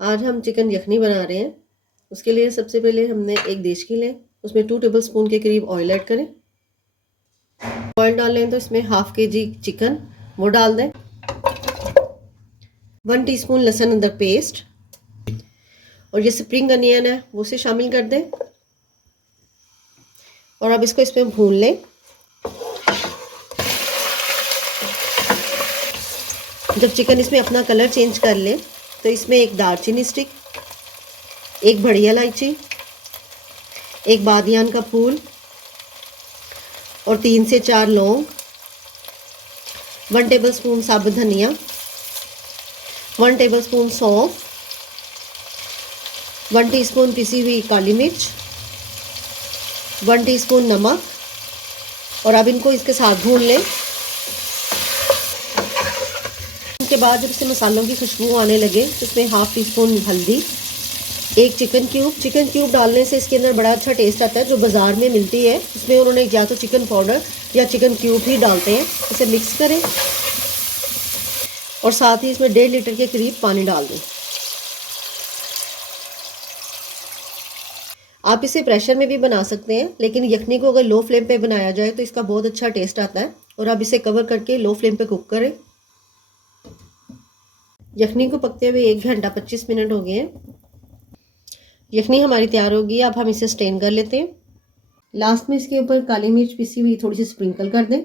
आज हम चिकन यखनी बना रहे हैं। उसके लिए सबसे पहले हमने एक देचकी लें, उसमें 2 टेबलस्पून के करीब ऑयल ऐड करें। ऑयल डाल लें तो इसमें हाफ kg चिकन वो डाल दें। 1 टीस्पून लहसुन अदरक पेस्ट और ये स्प्रिंग अनियन है वो से शामिल कर दें और अब इसको इसमें भून लें। जब चिकन इसमें अपना कलर चेंज कर ले तो इसमें एक दालचीनी स्टिक, एक बड़ी इलायची, एक बादियान का फूल और 3 से 4 लौंग, 1 टेबलस्पून साबुत धनिया, 1 टेबलस्पून सौंफ, 1 टीस्पून पिसी हुई काली मिर्च, 1 टीस्पून नमक और अब इनको इसके साथ भून लें। इसके बाद जब इससे मसालों की खुशबू आने लगे तो इसमें हाफ टीस्पून हल्दी, एक चिकन क्यूब डालने से इसके अंदर बड़ा अच्छा टेस्ट आता है। जो बाज़ार में मिलती है उसमें उन्होंने या तो चिकन पाउडर या चिकन क्यूब ही डालते हैं। इसे मिक्स करें और साथ ही इसमें 1.5 लीटर के करीब पानी डाल दें। आप इसे प्रेशर में भी बना सकते हैं, लेकिन यखनी को अगर लो फ्लेम पे बनाया जाए तो इसका बहुत अच्छा टेस्ट आता है। और अब इसे कवर करके लो फ्लेम पे कुक करें। यखनी को पकते हुए 1 घंटा 25 मिनट हो गए हैं। यखनी हमारी तैयार होगी। अब हम इसे स्टेन कर लेते हैं। लास्ट में इसके ऊपर काली मिर्च पिसी हुई थोड़ी सी स्प्रिंकल कर दें।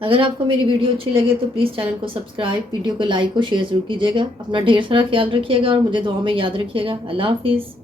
अगर आपको मेरी वीडियो अच्छी लगे तो प्लीज़ चैनल को सब्सक्राइब, वीडियो को लाइक और शेयर ज़रूर कीजिएगा। अपना ढेर सारा ख्याल रखिएगा और मुझे दुआ में याद रखिएगा। अल्लाह हाफिज़।